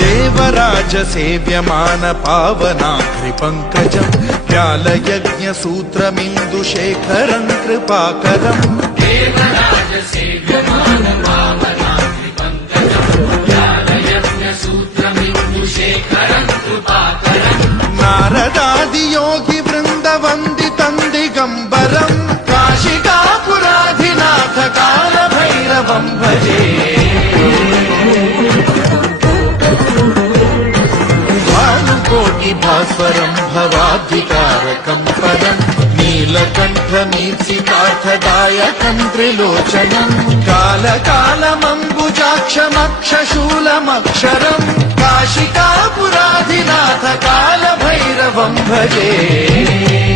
देवराज सेव्यमान पावनाघ्रिपङ्कजम् व्यालयज्ञसूत्रमिन्दुशेखरम् कृपाकरम् देवराज सेव्यमान पावनाघ्रिपङ्कजम् व्यालयज्ञसूत्रमिन्दुशेखरम् कृपाकरम् नारदादियोगि वृन्दवन्दितम् दिगम्बरम् काशिकापुराधिनाथ कालभैरवम् भजे भास्वरम् भवाब्धिकारकम् पदम् नीलकण्ठमीर्तिकार्थदायकम् त्रिलोचनम् कालकालमम्बुजाक्षमक्षशूलमक्षरम् काशिकापुराधिनाथ कालभैरवम् भजे